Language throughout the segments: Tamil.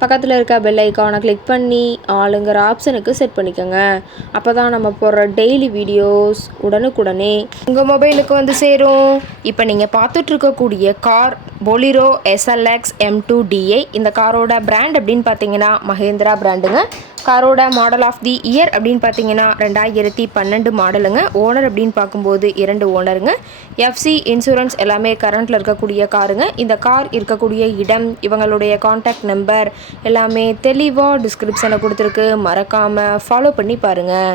பக்கத்தில் இருக்க பெல் ஐக்கானை கிளிக் பண்ணி ஆளுங்கிற ஆப்ஷனுக்கு செட் பண்ணிக்கோங்க. அப்போ தான் நம்ம போடுற டெய்லி வீடியோஸ் உடனுக்குடனே உங்கள் மொபைலுக்கு வந்து சேரும். இப்போ நீங்கள் பார்த்துட்ருக்கக்கூடிய car Bolero SLX M two DI இந்த காரோட பிராண்ட் அப்படின்னு பார்த்தீங்கன்னா மஹேந்திரா பிராண்டுங்க காரோட மாடல் ஆஃப் தி இயர் அப்படின்னு பார்த்தீங்கன்னா ரெண்டாயிரத்தி பன்னெண்டு மாடலுங்க ஓனர் அப்படின்னு பார்க்கும்போது இரண்டு ஓனருங்க எஃப்சி இன்சூரன்ஸ் எல்லாமே கரண்ட்டில் இருக்கக்கூடிய காருங்க. இந்த கார் இருக்கக்கூடிய இடம் இவங்களுடைய காண்டாக்ட் நம்பர் எல்லாமே தெளிவாக டிஸ்கிரிப்ஷனை கொடுத்துருக்கு. மறக்காமல் ஃபாலோ பண்ணி பாருங்கள்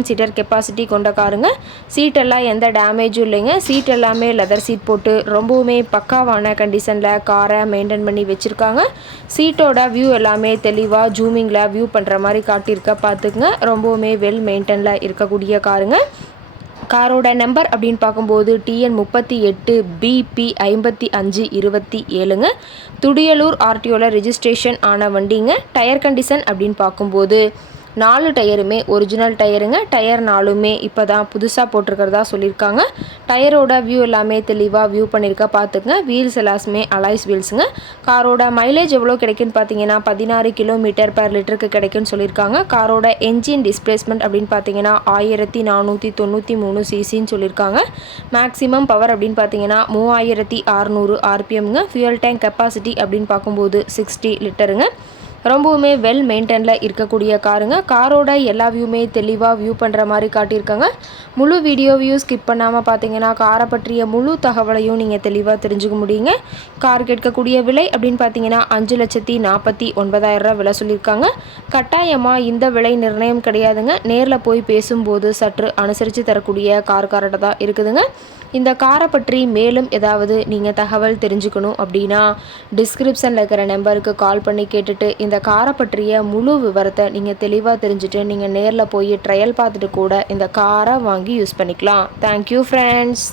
சீட்டர் கெப்பாசிட்டி கொண்ட காருங்க. சீட்டெல்லாம் எந்த டேமேஜும் இல்லைங்க. சீட் எல்லாமே லெதர் சீட் போட்டு ரொம்பவுமே பக்காவான கண்டிஷனில் காரை மெயின்டைன் பண்ணி வச்சுருக்காங்க. சீட்டோட வியூ எல்லாமே தெளிவாக ஜூமிங்கில் வியூ பண்ணுற மாதிரி காட்டியிருக்க பார்த்துக்குங்க. ரொம்பவுமே வெல் மெயின்டெனில் இருக்கக்கூடிய காருங்க. காரோட நம்பர் அப்படின்னு பார்க்கும்போது டிஎன் முப்பத்தி எட்டு பிபி ஐம்பத்தி அஞ்சு இருபத்தி ஏழுங்க. துடியலூர் ஆர்டிஓவில் ரிஜிஸ்ட்ரேஷன் ஆன வண்டிங்க. டயர் கண்டிஷன் அப்படின்னு பார்க்கும்போது நாலு டயருமே ஒரிஜினல் டயருங்க. டயர் நாலுமே இப்போ தான் புதுசாக போட்டிருக்கிறதா சொல்லியிருக்காங்க. டயரோட வியூ எல்லாமே தெளிவாக வியூ பண்ணியிருக்கா பார்த்துங்க வீல்ஸ் எல்லாமே அலாய்ஸ் வீல்ஸுங்க காரோட மைலேஜ் எவ்வளோ கிடைக்குன்னு பார்த்தீங்கன்னா பதினாறு கிலோமீட்டர் பர் லிட்டருக்கு கிடைக்குன்னு சொல்லியிருக்காங்க. காரோட என்ஜின் டிஸ்பிளேஸ்மெண்ட் அப்படின்னு பார்த்தீங்கன்னா ஆயிரத்தி நானூற்றி தொண்ணூற்றி மூணு சிசின்னு சொல்லியிருக்காங்க. மேக்ஸிமம் பவர் அப்படின்னு பார்த்தீங்கன்னா மூவாயிரத்தி அறநூறு ஆர்பிஎம்ங்க ஃபியூயல் டேங்க் கெப்பாசிட்டி அப்படின்னு பார்க்கும்போது சிக்ஸ்டி லிட்டருங்க ரொம்பவுமே வெல் மெயின்டைனில் இருக்கக்கூடிய காருங்க. காரோட எல்லா வியூமே தெளிவாக வியூ பண்ணுற மாதிரி காட்டியிருக்காங்க. முழு வீடியோ ஸ்கிப் பண்ணாமல் பார்த்தீங்கன்னா காரை பற்றிய முழு தகவலையும் நீங்கள் தெளிவாக தெரிஞ்சுக்க முடியுங்க. கார் கேட்கக்கூடிய விலை அப்படின்னு பார்த்தீங்கன்னா அஞ்சு லட்சத்தி நாற்பத்தி ஒன்பதாயிரம் விலை சொல்லியிருக்காங்க. கட்டாயமாக இந்த விலை நிர்ணயம் கிடையாதுங்க. நேரில் போய் பேசும்போது சற்று அனுசரித்து தரக்கூடிய கார் காரோட தான் இருக்குதுங்க. இந்த காரை பற்றி மேலும் ஏதாவது நீங்கள் தகவல் தெரிஞ்சுக்கணும் அப்படின்னா டிஸ்கிரிப்ஷனில் இருக்கிற நம்பருக்கு கால் பண்ணி கேட்டுட்டு இந்த காரை பற்றிய முழு விவரத்தை நீங்கள் தெளிவாக தெரிஞ்சுட்டு நீங்கள் நேரில் போய் ட்ரையல் பார்த்துட்டு கூட இந்த காரை வாங்கி யூஸ் பண்ணிக்கலாம். Thank you friends